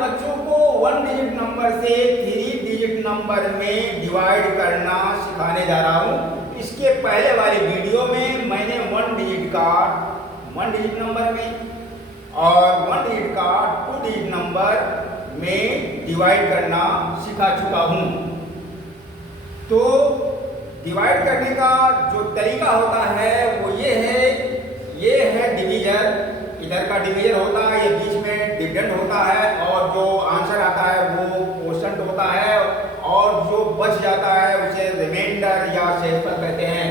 बच्चों को 1 digit number से 3 डिजिट नंबर में डिवाइड करना सिखाने जा रहा हूँ। इसके पहले वाले वीडियो में मैंने 1 डिजिट का 1 डिजिट नंबर में और 1 डिजिट का 2 डिजिट नंबर में डिवाइड करना सिखा चुका हूँ। तो डिवाइड करने का जो तरीका होता है वो ये है डिवीजन। इधर का डिवीजन होता है, ये बीच में डिविडेंड होता है और जो आंसर आता है वो क्वोशंट होता है और जो बच जाता है उसे रिमाइंडर या शेषफल कहते हैं।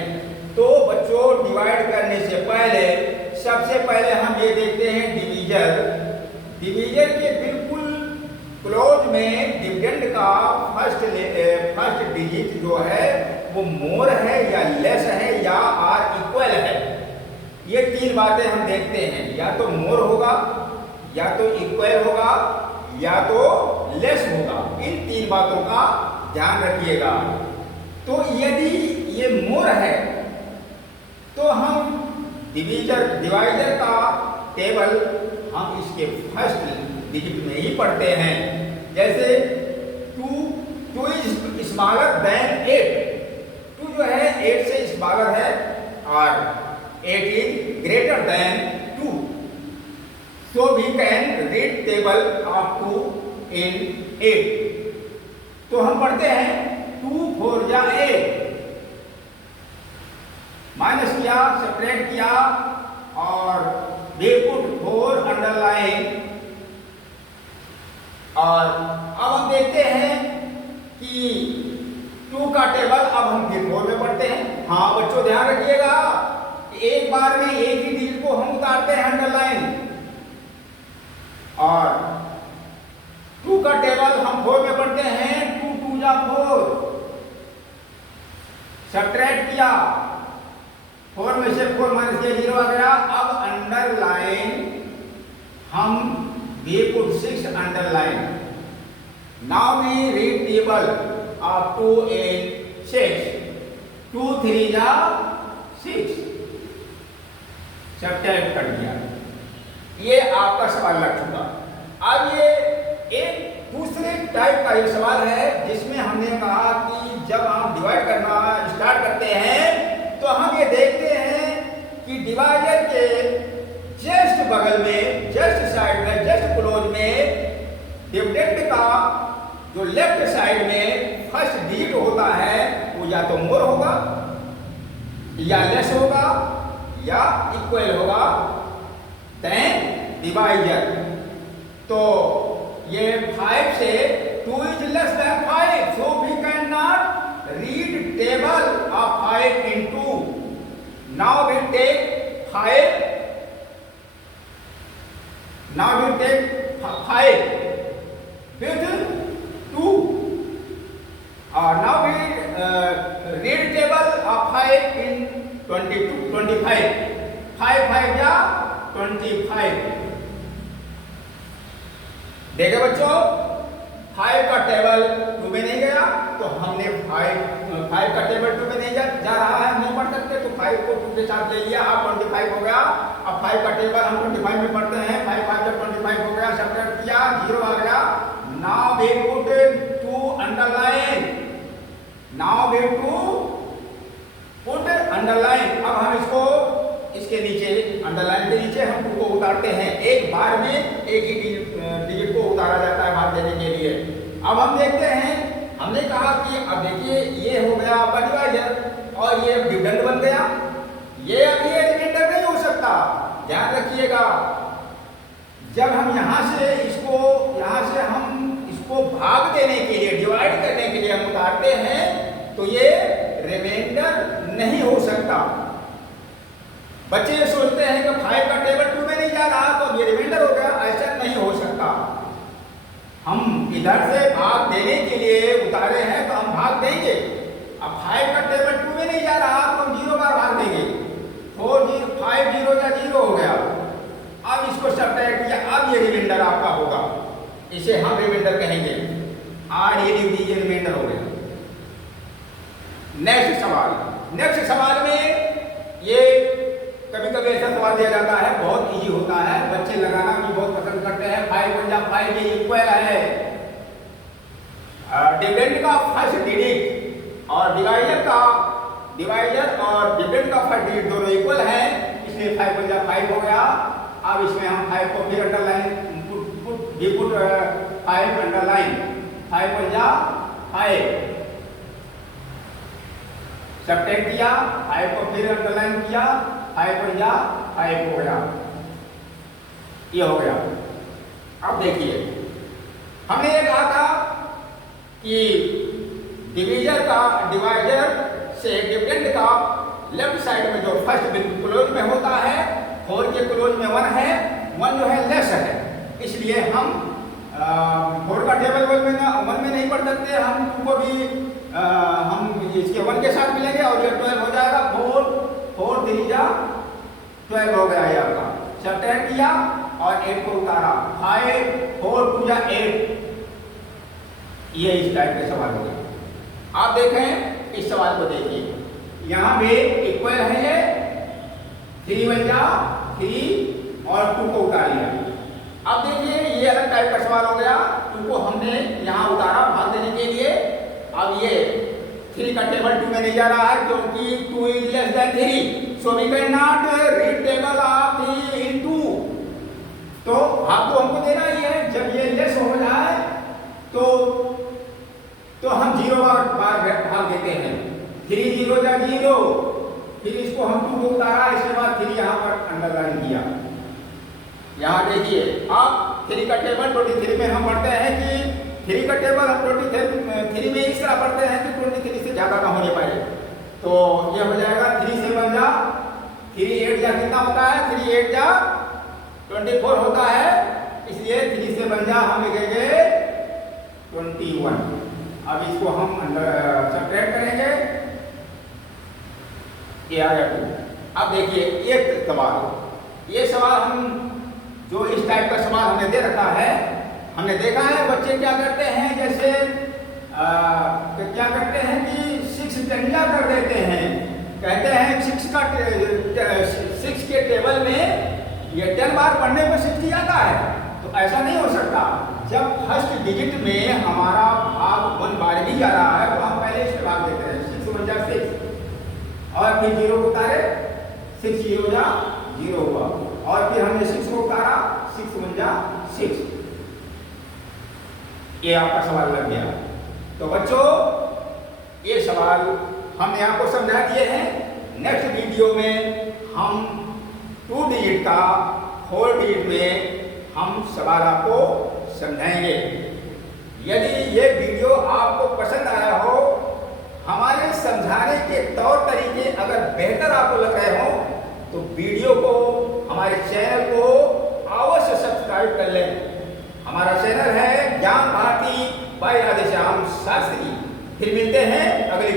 तो बच्चों, डिवाइड करने से पहले सबसे पहले हम ये देखते हैं डिवीजन के बिल्कुल क्लोज में डिविडेंड का फर्स्ट डिजिट जो है वो मोर है या लेस है या आर इक्वल है। ये तीन बातें हम देखते हैं, या तो मोर होगा, या तो इक्वल होगा, या तो लेस होगा। इन तीन बातों का ध्यान रखिएगा। तो यदि ये मोर है तो हम डिवाइजर का टेबल हम इसके फर्स्ट डिजिट में ही पढ़ते हैं। जैसे 2 इज स्मॉलर देन 8। 2 जो है 8 से स्मॉलर है और 8 is greater than 2। So we can read table of 2 in 8। तो हम पढ़ते हैं 2 4 जा 8, माइनस किया, सेपरेट किया और we put 4 अंडरलाइन। और अब हम देखते हैं कि 2 का टेबल अब हम फिर 4 में पढ़ते हैं। हाँ बच्चों, ध्यान रखिएगा, एक बार में एक ही डिजिट को हम उतारते हैं अंडरलाइन। और 2 का टेबल हम 4 में पढ़ते हैं। 2 2 जा 4, सब्ट्रैक्ट किया, 4 में से 4 माइनस किया, 0 आ गया। अब अंडरलाइन हम we put 6 underline। Now we read table of 2 in 6। 2 3 जा 6, सब्ट्रैक्ट कर दिया। ये आपका सवाल लग चुका। अब ये एक दूसरे टाइप का एक सवाल है जिसमें हमने कहा कि जब हम डिवाइड करना स्टार्ट करते हैं तो हम ये देखते हैं कि डिवाइजर के जस्ट बगल में, जस्ट साइड में, जस्ट क्लोज में डिविडेंड का जो लेफ्ट साइड में फर्स्ट डिजिट होता है वो या तो मोर होगा, या लेस होगा, या इक्वल होगा देन डिवाइजर। तो ये 5 से 2 is less than 5, so we can not read table of 5 in 2। Now we take 5। Now we take 5 with 2. Now we read table of 5 in 25. 5 5 जा 25। देखे बच्चों, 5 का टेबल 2 में नहीं गया तो हमने 5 का टेबल 2 में नहीं जा रहा है, हम नहीं पढ़ सकते, तो 5 को 2 के साथ ले लिया। अब 25 हो गया। अब 5 का टेबल हम 25 में पढ़ते हैं। 5 5 जब 25 हो गया, सब्ट्रैक्ट किया, 0 आ गया। Now we put 2 underline. Now we put underline. अब हम इसको इसके नीचे, अंडरलाइन के नीचे हम 2 को उतारते हैं। एक बार में एक ही डिजिट को उतारा जाता है भाग देने के लिए। अब हम देखते हैं, हमने कहा कि अब देखिए ये हो गया आपका डिवाइजर और ये डिविडेंड बन गया। ये अब ये रिमाइंडर नहीं हो सकता, ध्यान रखिएगा। जब हम यहाँ से हम इसको भाग देने के लिए, डिवाइड करने के लिए हम उतारते हैं तो ये रिमाइंडर नहीं हो सकता। बच्चे ये सोचते हैं कि 5 का टेबल 2 में नहीं जा रहा तो अब ये रिमाइंडर हो गया, ऐसा नहीं हो सकता। हम इधर से भाग देने के लिए उतारे हैं तो हम भाग देंगे। अब 5 का टेबल 2 में नहीं जा रहा तो हम 0 बार भाग देंगे। 5 0 या 0 हो गया। अब इसको सब्ट्रैक्ट किया, अब ये रिमाइंडर आपका होगा, इसे हम रिमाइंडर कहेंगे। और ये लिख दीजिए, रिमाइंडर हो गया। नेक्स्ट सवाल में ये कभी कभी भी ऐसा सवाल दिया जाता है, बहुत इजी होता है, बच्चे लगाना भी बहुत पसंद करते हैं। 5 पंजा 5 ये इक्वल है डिविडेंड का फर्स्ट डिजिट और डिवाइजर और डिविडेंड का फर्स्ट डिजिट दोनों इक्वल है, इसलिए 5 पंजा 5 हो गया। अब इसमें हम 5 को फिर अंडरलाइन पुट 5 अंडरलाइन 5 पंजा 5 सब्ट्रैक्ट किया, 5 को फिर अंडरलाइन किया, 5 पंजा 5 हो गया, ये हो गया। अब देखिए हमने ये कहा था कि डिवाइजर से डिविडेंड का लेफ्ट साइड में जो फर्स्ट क्लोज में होता है, 4 के क्लोज में 1 है, 1 जो है लेस है, इसलिए हम 4 का टेबल 1 में नहीं पढ़ सकते, हम 2 को भी हम इसके 1 के साथ मिलेंगे और ये 12 हो जाएगा। 4 3 जा 12 हो गया ये आपका। सब्ट्रैक्ट किया और 8 को उतारा, 5 4 2 जा 8, ये इस टाइप के सवाल हो गए। आप देखें इस सवाल को देखिए, यहाँ भी इक्वल है ये, 3 1 जा 3 और 2 को उतार लिया। अब देखिए ये अलग टाइप का सवाल हो गया, 2 को हमने यहाँ उतारा भाग देने के लिए। अब ये 3 का टेबल 2 में नहीं जा रहा है क्योंकि 2 is less than 3, so we can not read table of 3 in 2। तो भाग तो हमको देना ही है, जब ये लेस हो जाए तो हम 0 बार भाग देते हैं। 3 0 जा 0, फिर इसको हम 2 को उतारा, इसके बाद 3 यहाँ पर अंडरलाइन किया। यहाँ देखिए अब 3 का टेबल 23 में हम पढ़ते हैं कि 3 का टेबल हम 23 में इस तरह पढ़ते हैं कि 23 से ज़्यादा ना होने पाए। तो ये हो जाएगा 3 से 1 जा 3 8 जा कितना होता है, 3 8 जा 24 होता है, इसलिए 3 से 1 जा हम लिखेंगे 21। अब इसको हम सब्ट्रैक्ट करेंगे, ये आ गया 2। अब देखिए एक सवाल, ये सवाल हम जो इस टाइप का सवाल हमने दे रखा है, हमने देखा है बच्चे क्या करते हैं, जैसे क्या करते हैं कि 6 टंजा कर देते हैं, कहते हैं 6 के टेबल में ये 10 बार पढ़ने पर 60 आता है। तो ऐसा नहीं हो सकता, जब फर्स्ट डिजिट में हमारा भाग 1 बार भी जा रहा है तो हम पहले इसके भाग देते हैं, 6 1 जा 6 और फिर 0 को उतारे, 6 0 जा 0 हुआ, और फिर हमने 6 को उतारा, 6 1 जा 6। ये आपका सवाल लग गया। तो बच्चों ये सवाल हमने आपको समझा दिए हैं। नेक्स्ट वीडियो में हम 2 डिजिट का 4 डिजिट में हम सवाल आपको समझाएंगे। यदि ये वीडियो आपको पसंद आया हो, हमारे समझाने के तौर तरीके अगर बेहतर आपको लग रहे हो, तो वीडियो को, हमारे चैनल को अवश्य सब्सक्राइब कर लें। हमारा चैनल है ज्ञान भारती बाय राधेश्याम शास्त्री। फिर मिलते हैं अगले